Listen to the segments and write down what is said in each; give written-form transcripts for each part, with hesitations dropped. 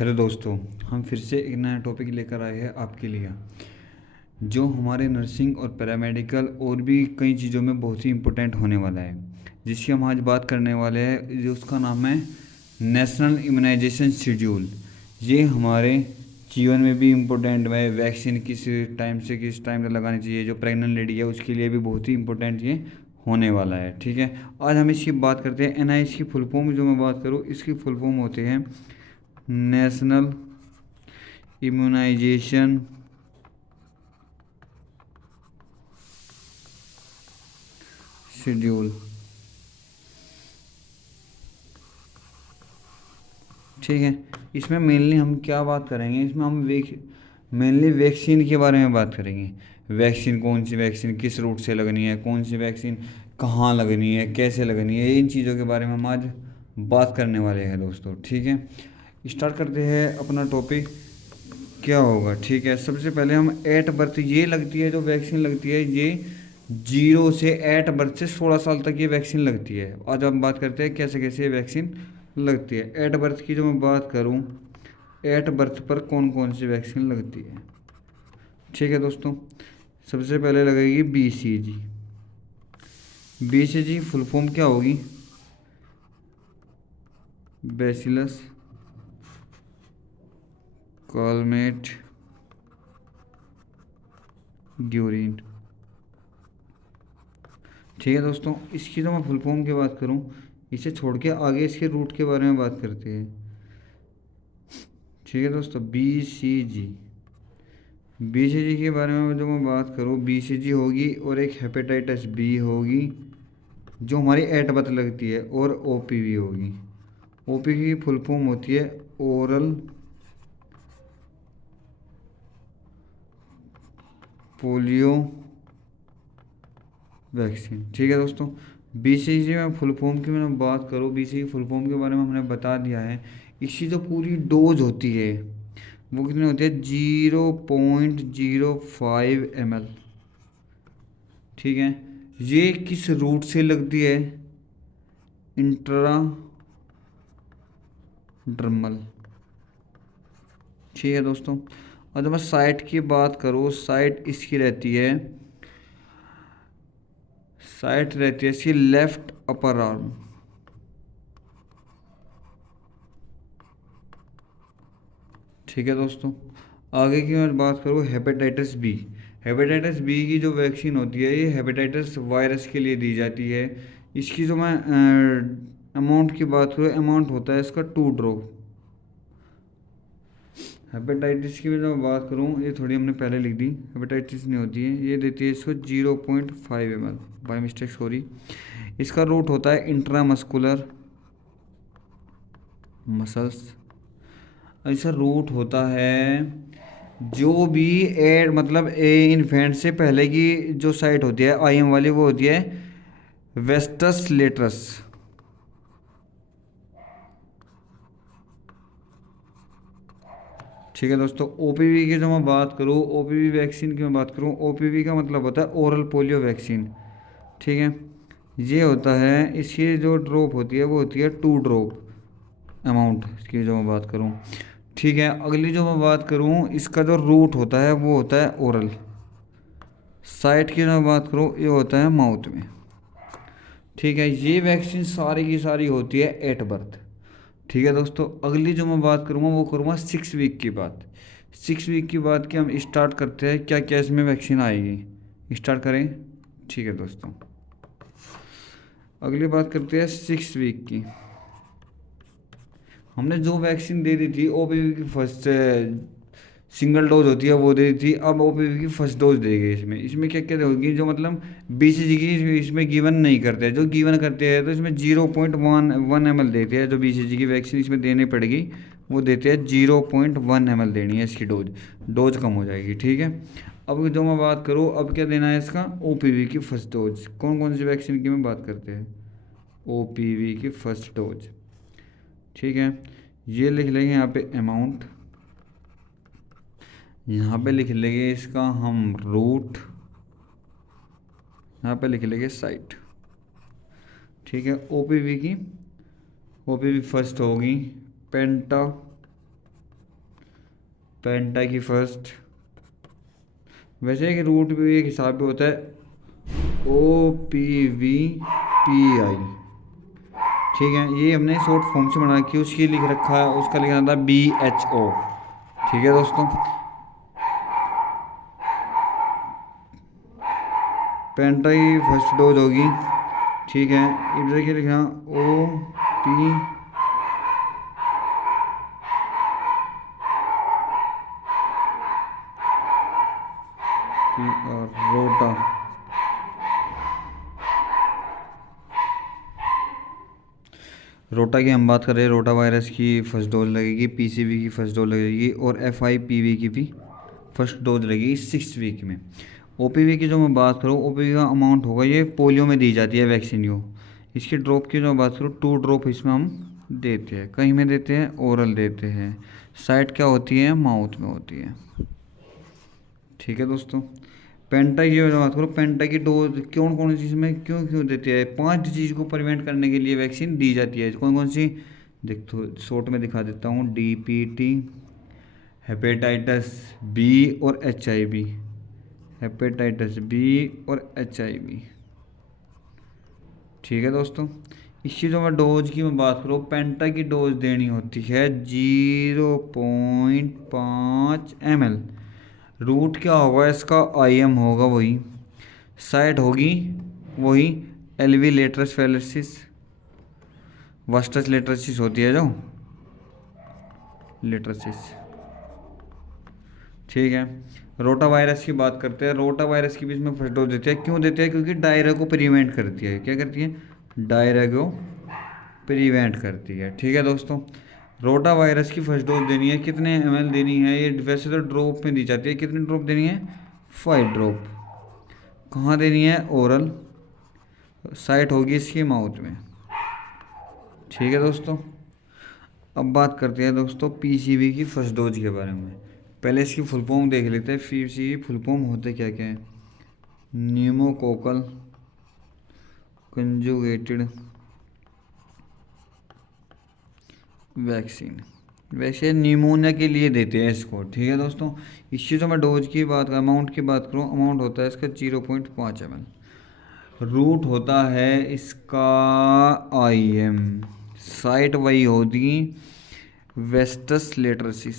Hello दोस्तों, हम फिर से एक नया टॉपिक लेकर आए हैं आपके लिए, जो हमारे नर्सिंग और पैरामेडिकल और भी कई चीज़ों में बहुत ही इम्पोर्टेंट होने वाला है, जिसकी हम आज बात करने वाले हैं। जो उसका नाम है नेशनल इम्यूनाइजेशन शेड्यूल। ये हमारे जीवन में भी इम्पोर्टेंट है। वैक्सीन किस टाइम से किस टाइम तक लगानी चाहिए, जो प्रेग्नेंट लेडी है उसके लिए भी बहुत ही इम्पोर्टेंट ये होने वाला है। ठीक है, आज हम इसकी बात करते हैं। एन आई की फुल फॉर्म जो मैं बात करूँ, इसकी फुल फॉर्म होते हैं नेशनल इम्यूनाइजेशन शेड्यूल। ठीक है, इसमें मेनली हम क्या बात करेंगे, इसमें हम मेनली वैक्सीन के बारे में बात करेंगे। वैक्सीन, कौन सी वैक्सीन किस रूट से लगनी है, कौन सी वैक्सीन कहाँ लगनी है, कैसे लगनी है, इन चीज़ों के बारे में हम आज बात करने वाले हैं दोस्तों। ठीक है, स्टार्ट करते हैं अपना टॉपिक। क्या होगा, ठीक है। सबसे पहले हम एट बर्थ, ये लगती है जो वैक्सीन लगती है, ये 0 से 8 बर्थ से 16 साल तक ये वैक्सीन लगती है। आज हम बात करते हैं कैसे कैसे ये वैक्सीन लगती है। एट बर्थ की जो मैं बात करूं, एट बर्थ पर कौन कौन सी वैक्सीन लगती है। ठीक है दोस्तों, सबसे पहले लगेगी BCG। BCG फुल फॉर्म क्या होगी? Bacillus Calmette Guerin. ठीक है दोस्तों, इसकी जो मैं फुल फॉर्म की बात करूं, इसे छोड़ के आगे इसके रूट के बारे में बात करते हैं। ठीक है दोस्तों, BCG। BCG के बारे में जो मैं बात करूं, BCG होगी और एक हेपेटाइटिस बी होगी जो हमारी एट बर्थ लगती है, और OPV होगी। OPV की फुल फॉर्म होती है ओरल पोलियो वैक्सीन। ठीक है दोस्तों, BCG में फुल फॉर्म की मैं बात करूँ, BCG फुल फॉर्म के बारे में हमने बता दिया है। इसकी जो पूरी डोज होती है वो कितनी होती है? 0.05 ml। ठीक है, ये किस रूट से लगती है? इंट्रा ड्रमल। ठीक है दोस्तों, और जब मैं साइट की बात करूँ, साइट इसकी रहती है, साइट रहती है इसकी लेफ्ट अपर आर्म। ठीक है दोस्तों, आगे की मैं बात करूँ हेपेटाइटिस बी। हेपेटाइटिस बी की जो वैक्सीन होती है, ये हेपेटाइटिस वायरस के लिए दी जाती है। इसकी जो मैं अमाउंट की बात करूँ, अमाउंट होता है इसका 2 ड्रॉप। हेपेटाइटिस की मैं जो बात करूँ, ये थोड़ी हमने पहले लिख दी, हेपेटाइटिस नहीं होती है, ये देती है इसको 0.5 ml, बाई मिस्टेक सॉरी। इसका रूट होता है इंट्रामस्कुलर मसल्स। ऐसा रूट होता है जो भी एड मतलब ए इन्फेंट से पहले की जो साइट होती है IM वाली, वो होती है वेस्टस लेटरस। ठीक है दोस्तों, OPV की जो मैं बात करूँ, OPV वैक्सीन की मैं बात करूँ, OPV का मतलब होता है ओरल पोलियो वैक्सीन। ठीक है, ये होता है, इसकी जो ड्रॉप होती है वो होती है 2 ड्रॉप अमाउंट की जो मैं बात करूँ। ठीक है, अगली जो मैं बात करूँ, इसका जो रूट होता है वो होता है ओरल। साइट की जो मैं बात करूँ, ये होता है माउथ में। ठीक है, ये वैक्सीन सारी की सारी होती है एट बर्थ। ठीक है दोस्तों, अगली जो मैं बात करूँगा वो करूँगा 6 वीक की बात। 6 वीक की बात की हम स्टार्ट करते हैं, क्या क्या इसमें वैक्सीन आएगी, स्टार्ट करें। ठीक है दोस्तों, अगली बात करते हैं 6 वीक की। हमने जो वैक्सीन दे दी थी, OPV की फर्स्ट सिंगल डोज होती है वो दे दी थी, अब OPV की फर्स्ट डोज देगी। इसमें इसमें क्या क्या होगी, जो मतलब BCG की इसमें गिवन नहीं करते, जो गिवन करते हैं तो इसमें 0.1 ml देते हैं। जो BCG की वैक्सीन इसमें देनी पड़ेगी वो देते हैं 0.1 ml देनी है इसकी डोज, डोज कम हो जाएगी। ठीक है, अब जो मैं बात करूँ, अब क्या देना है इसका, OPV की फर्स्ट डोज। कौन कौन सी वैक्सीन की मैं बात करते हैं, OPV की फर्स्ट डोज। ठीक है, ये लिख लेंगे यहाँ पे अमाउंट, यहाँ पे लिख लेंगे इसका हम रूट, यहाँ पे लिख लेंगे साइट। ठीक है, OPV की, OPV फर्स्ट होगी पेंटा पेंटा की फर्स्ट, वैसे कि रूट भी एक हिसाब भी होता है OPVPI, ठीक है। ये हमने शॉर्ट फॉर्म से बना रखी है, उसकी लिख रखा है, उसका लिखना था BHO, ठीक है दोस्तों। पेंटा की फर्स्ट डोज होगी, ठीक है। इधर के लिखना रोटा, रोटा की हम बात कर रहे हैं, रोटा वायरस की फर्स्ट डोज लगेगी, PCV की फर्स्ट डोज लगेगी और FIPV की भी फर्स्ट डोज लगेगी 6 वीक में। OPV की जो मैं बात करूँ, OPV का अमाउंट होगा, ये पोलियो में दी जाती है वैक्सीन यो। इसकी ड्रॉप की जो बात करूँ, 2 ड्रॉप इसमें हम देते हैं, कहीं में देते हैं, ओरल देते हैं। साइट क्या होती है, माउथ में होती है, ठीक है दोस्तों। पेंटा की जो बात करो, पेंटा की डोज कौन कौन सी इसमें क्यों क्यों देती है, 5 डिजीज को प्रिवेंट करने के लिए वैक्सीन दी जाती है। कौन कौन सी, देख तो शॉर्ट में दिखा देता हूँ, DPT, हेपेटाइटिस B और HIV, हेपेटाइटिस B और HIV, ठीक है दोस्तों। इसी जो मैं डोज की मैं बात करूँ, पेंटा की डोज देनी होती है 0.5 ml। रूट क्या होगा इसका, IM होगा वही, साइट होगी वही LV लेट्रस फेलेसिस, वास्टस लेट्रसिस होती है जो लेट्रसिस, ठीक है। रोटा वायरस की बात करते हैं, रोटा वायरस की भी इसमें फर्स्ट डोज देते हैं, क्यों देते हैं, क्योंकि डायरिया को प्रिवेंट करती है, क्या करती है, डायरिया को प्रिवेंट करती है, ठीक है दोस्तों। रोटा वायरस की फर्स्ट डोज देनी है, कितने ml देनी है, ये वैसे तो ड्रॉप में दी जाती है, कितने ड्रॉप देनी है, 5 ड्रॉप। कहाँ देनी है, ओरल, साइट होगी इसकी माउथ में, ठीक है दोस्तों। अब बात करते हैं दोस्तों PCV की फर्स्ट डोज के बारे में। पहले इसकी फुल फॉर्म देख लेते हैं, PCV फुल फॉर्म होते क्या क्या है, न्यूमोकोकल कंजुगेटेड वैक्सीन, वैसे न्यूमोनिया के लिए देते हैं इसको, ठीक है दोस्तों। इस चीज़ों में डोज की बात, अमाउंट की बात करूँ, अमाउंट होता है इसका 0.5 ml। रूट होता है इसका IM, साइट वही होती वेस्टस लेट्रसिस,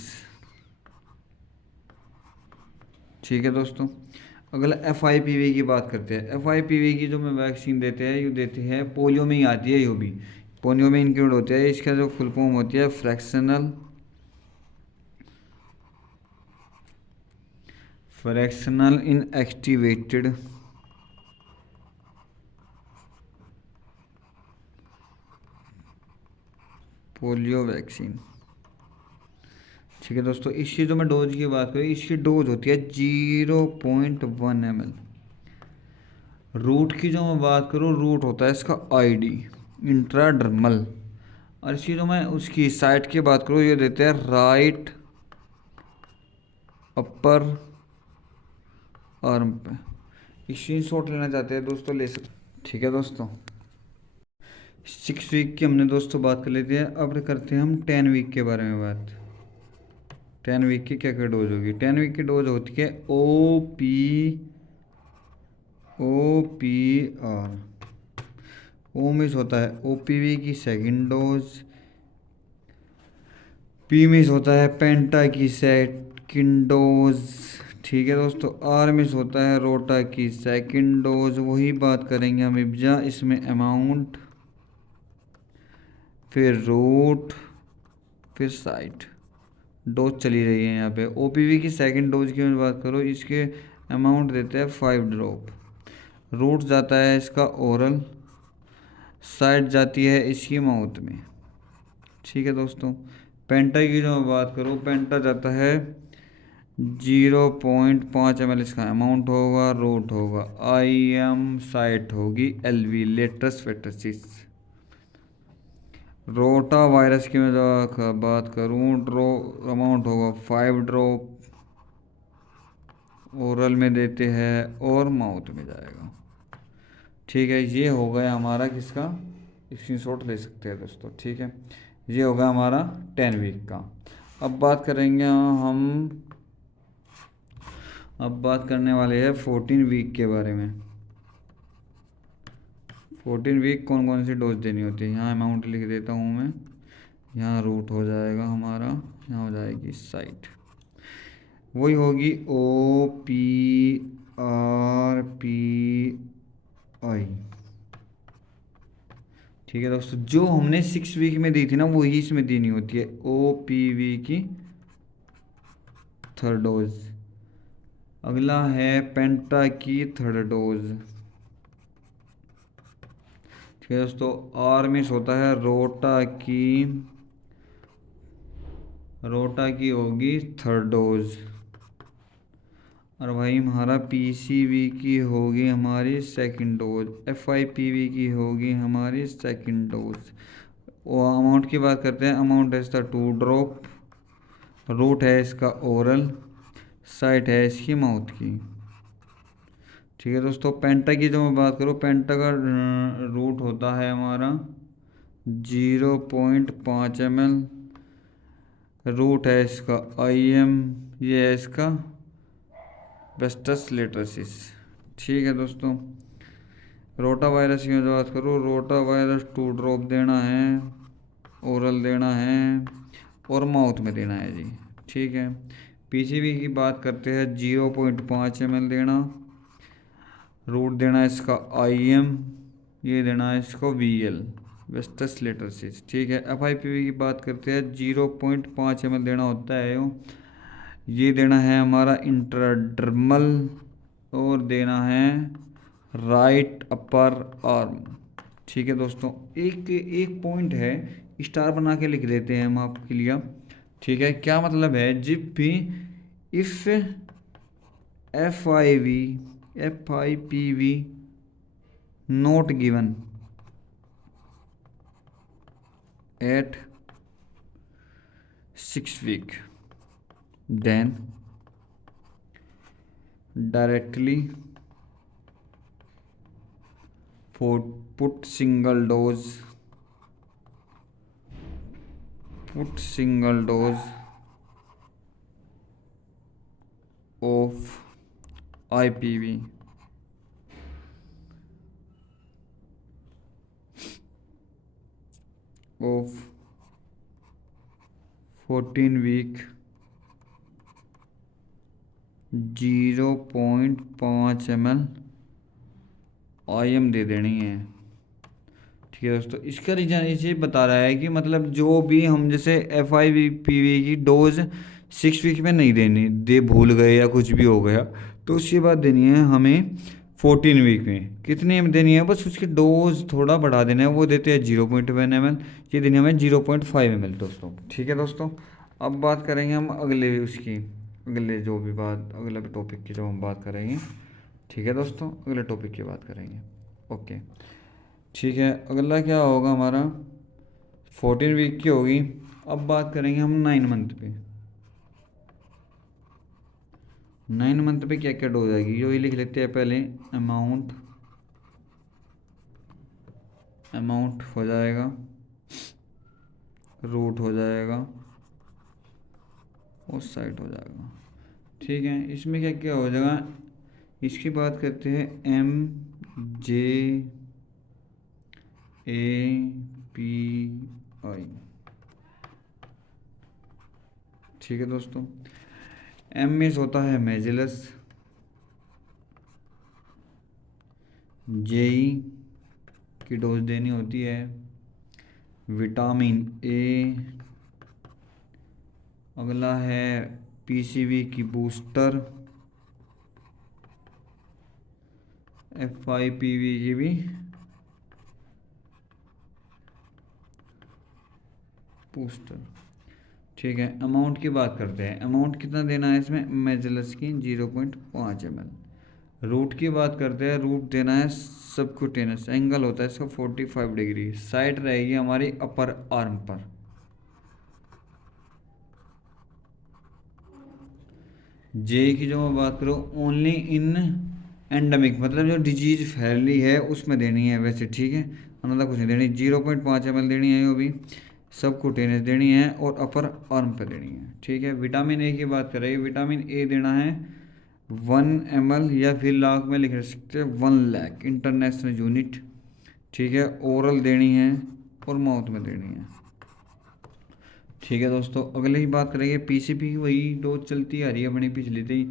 ठीक है दोस्तों। अगला FIPV की बात करते हैं। FIPV की जो मैं वैक्सीन देते हैं, ये देते हैं पोलियो में ही आती है, ये भी पोलियो में इंक्लूड होती है। इसका जो फुल फॉर्म होती है फ्रैक्शनल इनएक्टिवेटेड पोलियो वैक्सीन, ठीक है दोस्तों। इसकी जो मैं डोज की बात करूँ, इसकी डोज होती है 0.1 ml। रूट की जो मैं बात करूँ, रूट होता है इसका ID, इंट्राडर्मल। और इसकी जो मैं उसकी साइट की बात करूँ, ये देते हैं राइट अपर आर्म पे। स्क्रीन शॉट लेना चाहते हैं दोस्तों, ले सकते, ठीक है दोस्तों। 6 वीक की हमने दोस्तों बात कर लेते हैं, अब करते हैं हम 10 वीक के बारे में बात। 10 वीक की क्या क्या डोज होगी, 10 वीक की डोज होती है OPR, O मिस होता है OPV की सेकंड डोज, P मिस होता है पेंटा की सेकंड डोज, ठीक है दोस्तों। R मिस होता है रोटा की सेकंड डोज, वही बात करेंगे हम इब्जा, इसमें अमाउंट, फिर रूट, फिर साइट, डोज चली रही है यहाँ पे। OPV की सेकंड डोज की मैं बात करूँ, इसके अमाउंट देते हैं 5 ड्रॉप, रूट जाता है इसका ओरल, साइट जाती है इसकी माउथ में, ठीक है दोस्तों। पेंटा की जो मैं बात करूँ, पेंटा जाता है 0.5 ml इसका अमाउंट होगा, रूट होगा IM, साइट होगी LV लेट्रस फेटसिस। रोटा वायरस की मैं जो बात करूँ, अमाउंट होगा 5 ड्रॉप, ओरल में देते हैं और माउथ में जाएगा, ठीक है। ये हो गया हमारा किसका, स्क्रीनशॉट ले सकते हैं दोस्तों, ठीक है। ये होगा हमारा 10 वीक का। अब बात करेंगे हम, अब बात करने वाले हैं 14 वीक के बारे में। 14 वीक कौन कौन सी डोज देनी होती है, यहाँ अमाउंट लिख देता हूँ मैं, यहाँ रूट हो जाएगा हमारा, यहाँ हो जाएगी साइट, वही होगी OPRPI। ठीक है दोस्तों, जो हमने 6 वीक में दी थी ना वही इसमें देनी होती है, OPV की थर्ड डोज। अगला है पेंटा की थर्ड डोज। ठीक है दोस्तों, आर में होता है रोटा की होगी थर्ड डोज। और भाई हमारा PCV की होगी हमारी सेकंड डोज, FIPV की होगी हमारी सेकंड डोज। वो अमाउंट की बात करते हैं, अमाउंट है इसका 2 ड्रॉप, रूट है इसका ओरल, साइट है इसकी माउथ की। ठीक है दोस्तों, पेंटा की जो मैं बात करूँ, पेंटा का रूट होता है हमारा 0.5 ml, रूट है इसका IM, ये है इसका बेस्टस लेटरसिस। ठीक है दोस्तों, रोटा वायरस की मैं बात करूँ, रोटा वायरस 2 ड्रॉप देना है, ओरल देना है और माउथ में देना है जी। ठीक है, PCV की बात करते हैं 0.5 ml देना, रूट देना है इसका IM, ये देना है इसको VL वेस्टस लेटरसिस। ठीक है, FIPV की बात करते हैं 0.5 ml देना होता है, ये देना है हमारा इंट्राडर्मल और देना है राइट अपर आर्म। ठीक है दोस्तों, एक एक पॉइंट है, स्टार बना के लिख देते हैं हम आपके लिए। ठीक है, क्या मतलब है, जब भी if FIPV not given at 6 week, then directly put single dose of IPV of 14 week 0.5 ml IM दे देनी है। ठीक है दोस्तों, इसका रीजन इसे बता रहा है कि मतलब जो भी हम जैसे FIPV की डोज 6 वीक में नहीं देनी, भूल गए या कुछ भी हो गया, तो उसके बाद देनी है हमें 14 वीक में। कितनी में देनी है, बस उसकी डोज थोड़ा बढ़ा देना है, वो देते हैं 0.1 ml, ये देनी हमें 0.5 ml दोस्तों। ठीक है दोस्तों, अब बात करेंगे हम अगले टॉपिक की जो हम बात करेंगे। ठीक है दोस्तों, अगले टॉपिक की बात करेंगे। ओके, ठीक है, अगला क्या होगा हमारा 14 वीक की होगी। अब बात करेंगे हम 9 मंथ पे। 9 मंथ पे क्या क्या डोज आएगी, जो ये लिख लेते हैं पहले, अमाउंट हो जाएगा, रूट हो जाएगा और साइट हो जाएगा। ठीक है, इसमें क्या क्या हो जाएगा, इसकी बात करते हैं MJAPI। ठीक है दोस्तों, M में होता है मेजिलस, JE की डोज देनी होती है विटामिन A। अगला है PCV की बूस्टर, FIPV की भी बूस्टर। ठीक है, अमाउंट की बात करते हैं, अमाउंट कितना देना है इसमें, मेजिलस की 0.5 ml। रूट की बात करते हैं, रूट देना है सबक्यूटेनस, एंगल होता है इसका 45 डिग्री, साइट रहेगी हमारी अपर आर्म पर। जे की जो मैं बात करूँ, ओनली इन एंडेमिक, मतलब जो डिजीज फैली है उसमें देनी है वैसे। ठीक है, अंदर कुछ नहीं देनी, 0.5 ml देनी है वो भी। सबकुटेनियस देनी है और अपर आर्म पे देनी है। ठीक है, विटामिन ए की बात करेंगे, विटामिन ए देना है 1 ml या फिर लाख में लिख सकते हैं 1 लाख इंटरनेशनल यूनिट। ठीक है, ओरल देनी है और माउथ में देनी है। ठीक है दोस्तों, अगले ही बात करेंगे पीसीपी की, वही डोज चलती आ रही है अपनी पिछली थी।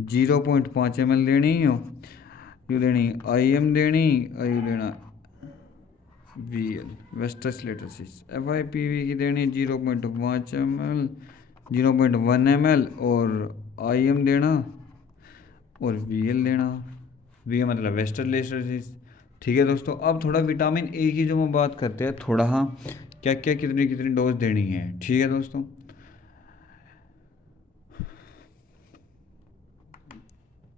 0.5 ml देनी हो, यू देनी IM देनी, यू देना VL वेस्टरस्लेटोसिस। FIPV की देनी 0.5 ml, 0.1 ml और IM देना और VL देना। VL मतलब वेस्टरस्लेटोसिस। ठीक है दोस्तों, अब थोड़ा विटामिन ए की जो हम बात करते हैं थोड़ा, हाँ क्या क्या कितनी कितनी डोज देनी है। ठीक है दोस्तों,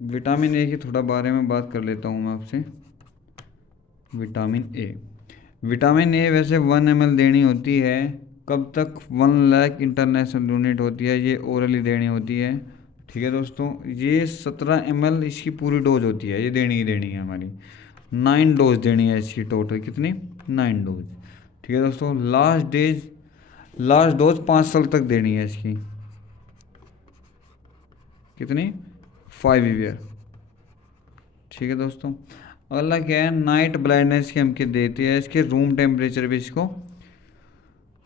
विटामिन ए की थोड़ा बारे में बात कर लेता हूँ मैं आपसे। विटामिन ए वैसे 1 ml देनी होती है। कब तक? 1 लाख इंटरनेशनल यूनिट होती है, ये ओरली देनी होती है। ठीक है दोस्तों, ये 17 ml इसकी पूरी डोज होती है, ये देनी ही देनी है हमारी। 9 डोज देनी है इसकी टोटल, कितनी? 9 डोज। ठीक है दोस्तों, लास्ट डोज 5 साल तक देनी है इसकी, कितनी? 5 ईयर। ठीक है दोस्तों, अगला क्या है, नाइट ब्लाइंडनेस की हम क्या देते हैं, इसके रूम टेम्परेचर भी इसको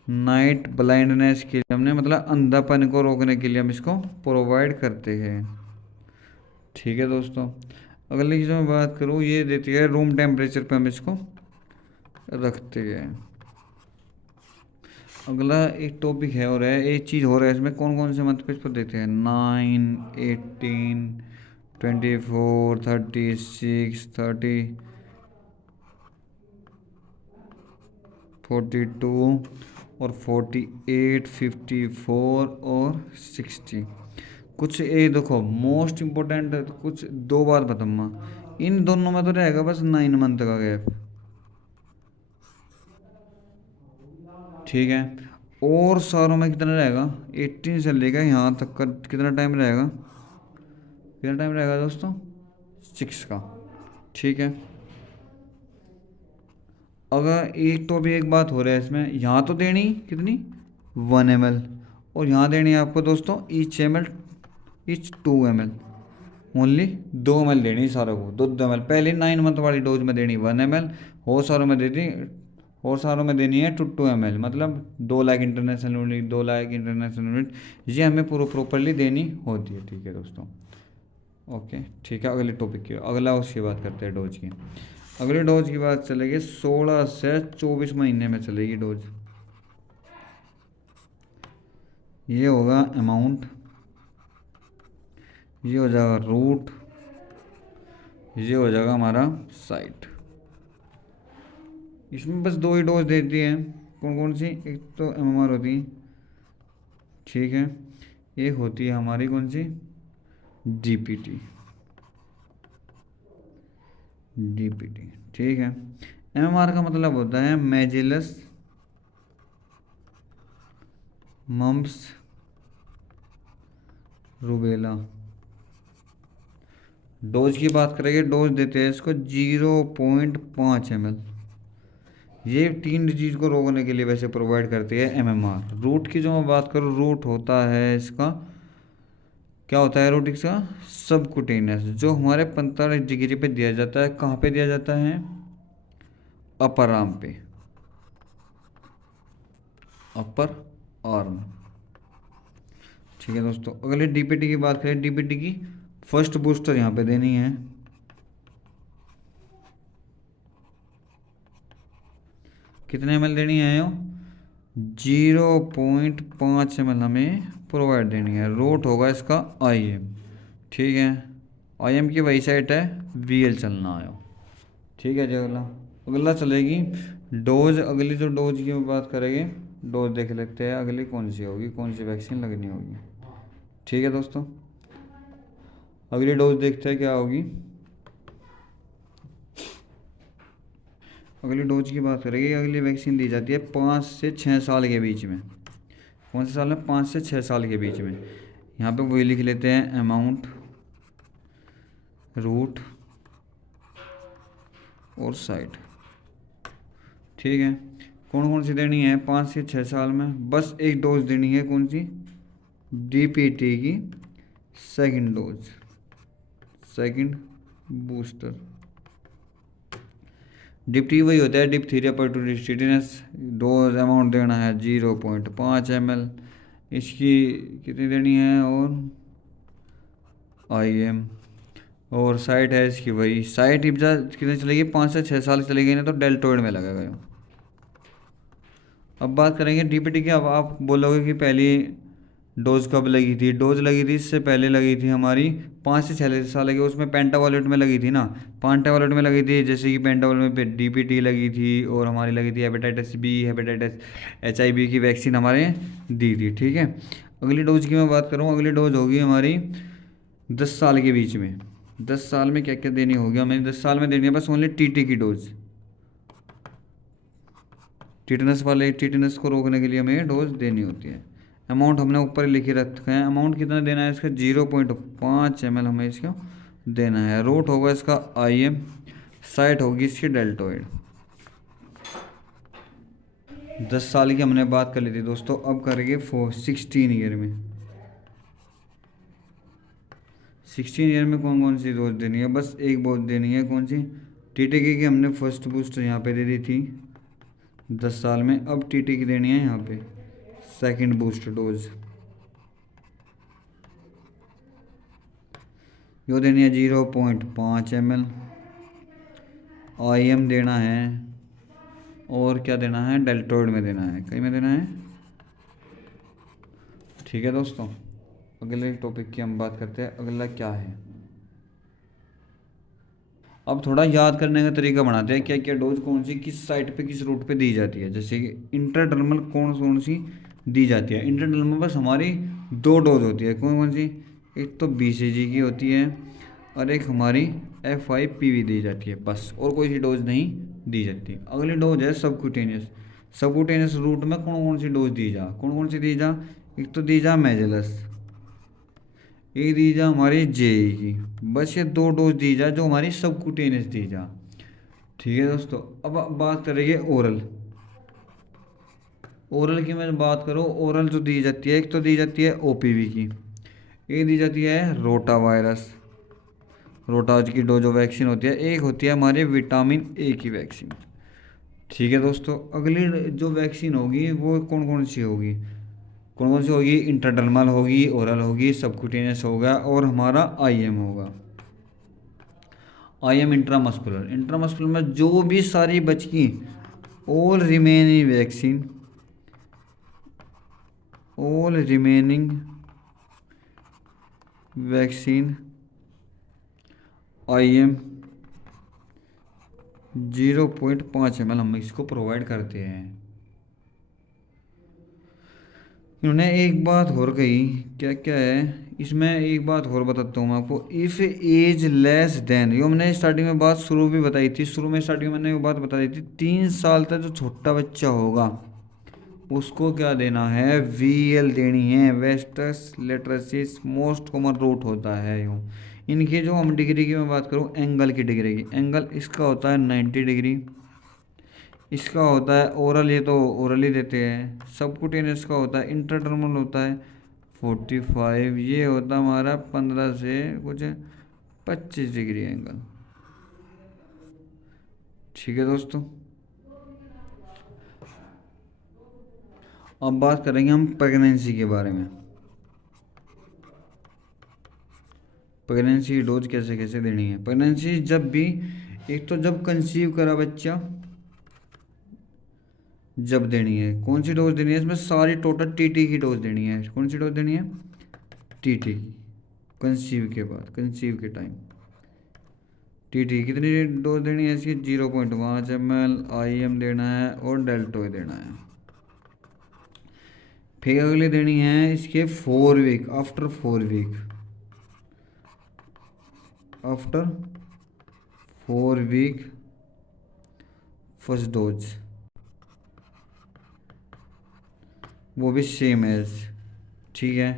नाइट ब्लाइंडनेस के लिए हमने मतलब अंधापन को रोकने के लिए हम इसको प्रोवाइड करते हैं। ठीक है दोस्तों, अगली चीज़ मैं बात करूँ, ये देती है रूम टेम्परेचर पे हम इसको रखते हैं। अगला एक टॉपिक है और है, एक चीज़ हो रहा है इसमें, कौन कौन से मंथ पे इसको देते हैं? 9, 18, 24, 36, 42 और 48, 54 और 60। कुछ ये देखो मोस्ट इम्पोर्टेंट, कुछ दो बात बताऊँगा, इन दोनों में तो रहेगा बस 9 मंथ का गैप। ठीक है, और सारों में कितना रहेगा? 18 से लेकर यहाँ तक का कितना टाइम रहेगा? कितना टाइम रहेगा दोस्तों? 6 का। ठीक है, अगर एक तो भी एक बात हो रहा है इसमें, यहाँ तो देनी कितनी? 1 ml, और यहाँ देनी है आपको दोस्तों ईच 2 ml, ओनली 2 ml देनी सारों को, 2 ml। पहले 9 मंथ वाली डोज में देनी 1 ml, और सारों में देनी, और सारों में देनी है 2 ml, मतलब 2 lakh international unit, 2 lakh international unit ये हमें प्रॉपरली देनी होती है। ठीक है दोस्तों, ओके। ठीक है, अगले टॉपिक की, अगला उसकी बात करते हैं डोज की। अगली डोज की बात चलेगी 16 से 24 महीने में चलेगी डोज। ये होगा अमाउंट, ये हो जाएगा रूट, ये हो जाएगा हमारा साइट। इसमें बस 2 ही डोज देती है, कौन कौन सी? एक तो MMR होती है, ठीक है, एक होती है हमारी कौन सी? DPT। ठीक है, MMR का मतलब होता है मेजिलस मम्प्स रूबेला। डोज की बात करेंगे, डोज देते हैं इसको 0.5 ml। ये 3 डिजीज को रोकने के लिए वैसे प्रोवाइड करती है MMR। रूट की जो मैं बात करूँ, रूट होता है इसका, क्या होता है रूट इसका? सबकुटेनियस, जो हमारे 45 डिग्री पे दिया जाता है। कहाँ पे दिया जाता है? अपर आर्म पे, अपर आर्म। ठीक है दोस्तों, अगले DPT की बात करें, DPT की फर्स्ट बूस्टर यहाँ पे देनी है, कितने ml देनी है? 0.5 ml हमें प्रोवाइड देनी है। रूट होगा इसका IM। ठीक है, IM की वही साइट है, VL चलना आयो। ठीक है जी, अगला अगला चलेगी डोज। अगली जो डोज की हम बात करेंगे, डोज देख लेते हैं अगली कौन सी होगी, कौन सी वैक्सीन लगनी होगी। ठीक है दोस्तों, अगली डोज देखते हैं क्या होगी। अगली डोज की बात करेंगे, अगली वैक्सीन दी जाती है 5 से 6 साल के बीच में। कौन से साल में? 5 से 6 साल के बीच में। यहाँ पे वही लिख लेते हैं, अमाउंट, रूट और साइट। ठीक है, कौन कौन सी देनी है 5 से 6 साल में? बस एक डोज देनी है, कौन सी? DPT की second dose, second booster. Deputy वही होता है diphtheria pertussis tetanus. Dose amount देना है 0.5 ml। इसकी कितनी देनी है? और IM। और साइट है इसकी वही, साइट इब्जा कितने चलेगी? 5 से 6 साल चलेगी ना, तो डेल्टोइड में लगेगा। अब बात करेंगे DPT की। अब आप बोलोगे कि पहली डोज कब लगी थी? डोज लगी थी इससे पहले लगी थी हमारी 5 से 6 साल लगी, उसमें पेंटावॉलेट में लगी थी ना, पेंटावॉलेट में लगी थी। जैसे कि पेंटावॉलेट में DPT लगी थी, और हमारी लगी थी हेपेटाइटिस B, हेपेटाइटिस HIV की वैक्सीन हमारे दी थी। ठीक है, अगली डोज की मैं बात करूँ, अगली डोज होगी हमारी 10 साल के बीच में। 10 साल में क्या क्या देनी होगी हमें? 10 साल में देनी है बस ओनली TT की डोज। टिटनस वाले, टिटनस को रोकने के लिए हमें डोज देनी होती है। अमाउंट हमने ऊपर लिख रखा है। अमाउंट कितना देना है इसका? 0.5 ml हमें इसका देना है। रूट होगा इसका IM, साइट होगी इसकी डेल्टोइड। 10 साल की हमने बात कर ली थी दोस्तों। अब करेंगे 16 ईयर में। 16 ईयर में कौन कौन सी डोज देनी है? बस एक डोज देनी है, कौन सी? TTK की हमने फर्स्ट बूस्टर यहाँ पे दे दी थी 10 साल में। अब TT की देनी है यहाँ पे सेकंड बूस्टर डोज। यो देनी है 0.5 ml। IM देना है, और क्या देना है? डेल्टोइड में देना है, कहीं में देना है। ठीक है दोस्तों, अगले टॉपिक की हम बात करते हैं। अगला क्या है? अब थोड़ा याद करने का तरीका बनाते हैं, क्या क्या डोज कौन सी किस साइट पे किस रूट पे दी जाती है। जैसे कि इंट्राडर्मल कौन कौन सी दी जाती है? इंट्राडर्मल बस हमारी 2 डोज होती है, कौन कौन सी? एक तो BCG की होती है, और एक हमारी FIPV दी जाती है बस, और कोई सी डोज नहीं दी जाती। अगली डोज है सबक्यूटेनियस। सबक्यूटेनियस रूट में कौन कौन सी डोज दी जा? कौन कौन सी दी जा? एक तो दी जा मेजलस, एक दी जा हमारी JE की। बस ये 2 डोज दी जा जो हमारी सबक्यूटेनियस दी जा। ठीक है दोस्तों, अब बात करेंगे ओरल। ओरल की मैं बात करूँ, ओरल जो दी जाती है, एक तो दी जाती है OPV की, एक दी जाती है रोटा वायरस, रोटाज की डोजो वैक्सीन होती है, एक होती है हमारी विटामिन A की वैक्सीन। ठीक है दोस्तों, अगली जो वैक्सीन होगी वो कौन कौन सी होगी? कौन कौन सी होगी? इंट्राडर्मल होगी, ओरल होगी, सबक्यूटेनियस होगा, और हमारा IM होगा। IM intramuscular. इंट्रामस्कुलर में जो भी सारी बचकी all remaining vaccine, all remaining vaccine IM 0.5 ml हम इसको प्रोवाइड करते हैं। इन्होंने एक बात और कही, क्या क्या है इसमें? एक बात और बताता हूँ मैं आपको। इफ़ एज लेस देन, ये हमने स्टार्टिंग में बात शुरू भी बताई थी, शुरू में स्टार्टिंग में मैंने वो बात बता दी थी, 3 साल तक जो छोटा बच्चा होगा उसको क्या देना है? VL देनी है। वेस्टस लेट्रेसिस मोस्ट कॉमन रूट होता है यूँ। इनकी जो हम डिग्री की मैं बात करूँ, एंगल की डिग्री की, एंगल इसका होता है 90 डिग्री, इसका होता है ओरल, ये तो ओरल ही देते हैं। सबक्यूटेनियस का होता है, इंट्राडर्मल होता है 45, ये होता है हमारा 15 से कुछ 25 डिग्री एंगल। ठीक है दोस्तों, अब बात करेंगे हम प्रेगनेंसी के बारे में। प्रेगनेंसी की डोज कैसे कैसे देनी है? प्रेगनेंसी जब भी, एक तो जब कंसीव करा बच्चा, जब देनी है कौन सी डोज देनी है? इसमें सारी टोटल TT की डोज देनी है। कौन सी डोज देनी है? TT की। कंसीव के बाद, कंसीव के टाइम TT कितनी डोज देनी है इसकी? 0.5 ml IM देना है, और डेल्टोय देना है। फिर अगली देनी है इसके 4 week, after 4 week, after 4 week first dose, वो भी सेम एज। ठीक है,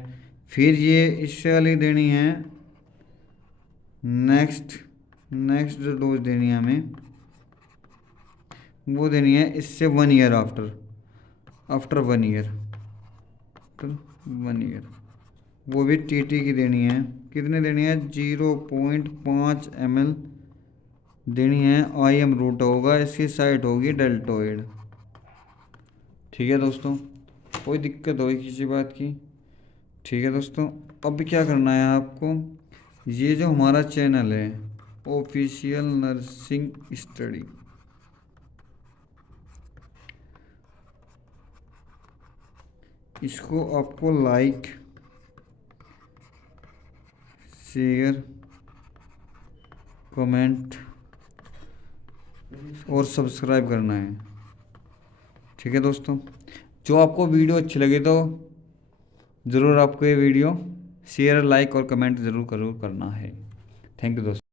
फिर ये इससे वाली देनी है नेक्स्ट जो डोज देनी है हमें वो देनी है इससे 1 year after, after 1 year, after 1 year. वो भी टीटी की देनी है। कितनी देनी है? 0.5 ml देनी है। IM रूट होगा, इसकी साइट होगी डेल्टोइड। ठीक है दोस्तों, कोई दिक्कत होगी किसी बात की? ठीक है दोस्तों, अब क्या करना है आपको, ये जो हमारा चैनल है ऑफिशियल नर्सिंग स्टडी, इसको आपको लाइक, शेयर, कमेंट और सब्सक्राइब करना है। ठीक है दोस्तों, जो आपको वीडियो अच्छी लगे तो ज़रूर आपको ये वीडियो शेयर, लाइक और कमेंट ज़रूर करना है। थैंक यू दोस्तों।